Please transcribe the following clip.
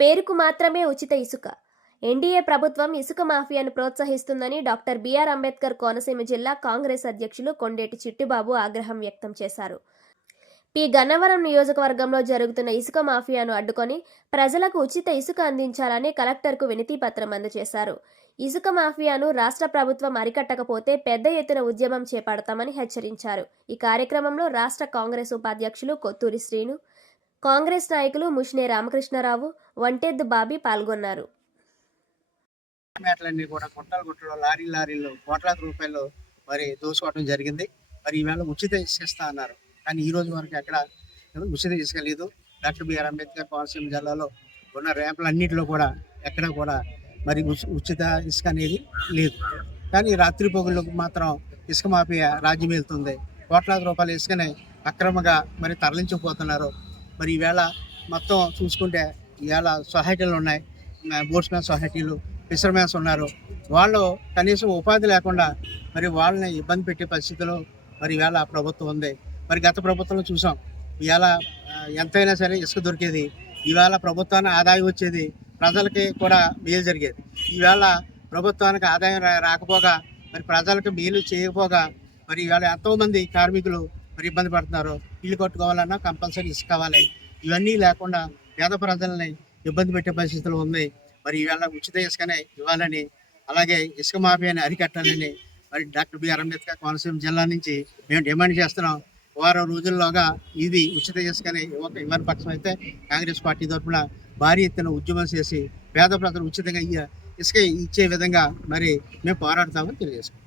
పేరుకు మాత్రమే ఉచిత ఇసుక. ఎన్డీఏ ప్రభుత్వం ఇసుక మాఫియాను ప్రోత్సహిస్తుందని డాక్టర్ బిఆర్ అంబేద్కర్ కోనసీమ జిల్లా కాంగ్రెస్ అధ్యక్షులు కొండేటి చిట్టిబాబు ఆగ్రహం వ్యక్తం చేశారు. పి గన్నవరం నియోజకవర్గంలో జరుగుతున్న ఇసుక మాఫియాను అడ్డుకొని ప్రజలకు ఉచిత ఇసుక అందించాలని కలెక్టర్కు వినతి పత్రం అందజేశారు. ఇసుక మాఫియాను రాష్ట్ర ప్రభుత్వం అరికట్టకపోతే పెద్ద ఎత్తున ఉద్యమం చేపడతామని హెచ్చరించారు. ఈ కార్యక్రమంలో రాష్ట్ర కాంగ్రెస్ ఉపాధ్యక్షులు కొత్తూరి శ్రీను కాంగ్రెస్ నాయకులు ముష్నే రామకృష్ణరావు వంటెద్దు బాబీ పాల్గొన్నారు. మేటలన్నీ కూడా గుంటలు గుట్టలు లారీ లారీలు కోట్లాది రూపాయలు మరి దోసుకోవడం జరిగింది. మరి ఈవేళ ఉచిత ఇసుక ఇస్తా అన్నారు. కానీ ఈ రోజు వరకు ఎక్కడ ఉచిత ఇసుక లేదు డాక్టర్ బిఆర్ అంబేద్కర్ కోనసీమ జిల్లాలో ఉన్న ర్యాంపులన్నింటిలో కూడా ఎక్కడ కూడా మరి ఉచిత ఇసుక అనేది లేదు. కానీ రాత్రి పొగుళ్ళకు మాత్రం ఇసుక మాఫియా రాజ్యం వెళ్తుంది కోట్లాది రూపాయల ఇసుకని అక్రమంగా మరి తరలించిపోతున్నారు. మరి ఈవేళ మొత్తం చూసుకుంటే ఈవేళ సొసైటీలు ఉన్నాయి. బోట్స్మెన్ సొసైటీలు ఫిషర్మెన్స్ ఉన్నారు. వాళ్ళు కనీసం ఉపాధి లేకుండా మరి వాళ్ళని ఇబ్బంది పెట్టే పరిస్థితిలో మరి ఈవేళ ప్రభుత్వం ఉంది. మరి గత ప్రభుత్వంలో చూసాం. ఇవాళ ఎంతైనా సరే ఇసుక దొరికేది. ఈవేళ ప్రభుత్వానికి ఆదాయం వచ్చేది. ప్రజలకి కూడా మేలు జరిగేది. ఈవేళ ప్రభుత్వానికి ఆదాయం రా- రాకపోగా మరి ప్రజలకు మేలు చేయకపోగా మరి ఇవాళ ఎంతోమంది కార్మికులు మరి ఇబ్బంది పడుతున్నారు ఇల్లు కట్టుకోవాలన్నా కంపల్సరీ ఇసుక కావాలి. ఇవన్నీ లేకుండా పేద ప్రజల్ని ఇబ్బంది పెట్టే పరిస్థితులు ఉంది మరి ఇవాళ ఉచిత ఇసుకనే ఇవ్వాలని అలాగే ఇసుక మాఫియాని అరికట్టాలని మరి డాక్టర్ బిఆర్ అంబేద్కర్ కోనసీమ జిల్లా నుంచి మేము డిమాండ్ చేస్తున్నాం. వారం రోజుల్లోగా ఇది ఉచిత ఇసుకని ఒక ఇవ్వని పక్షం అయితే కాంగ్రెస్ పార్టీ తరఫున భారీ ఎత్తున ఉద్యమం చేసి పేద ప్రజలు ఉచితంగా ఇయ్య- ఇసుక ఇచ్చే విధంగా మరి మేము పోరాడతామని తెలియజేసుకుంటాం